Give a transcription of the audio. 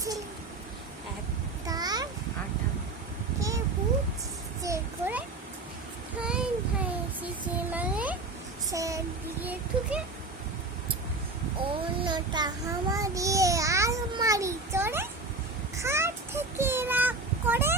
ছিল তার আটাকে হুঁচে করে ঠাই ঠাই শিশি মানে সে দিয়ে ঠুকে অন্যটা হামা দিয়ে আলমারি চড়ে খাট থেকে রাগ করে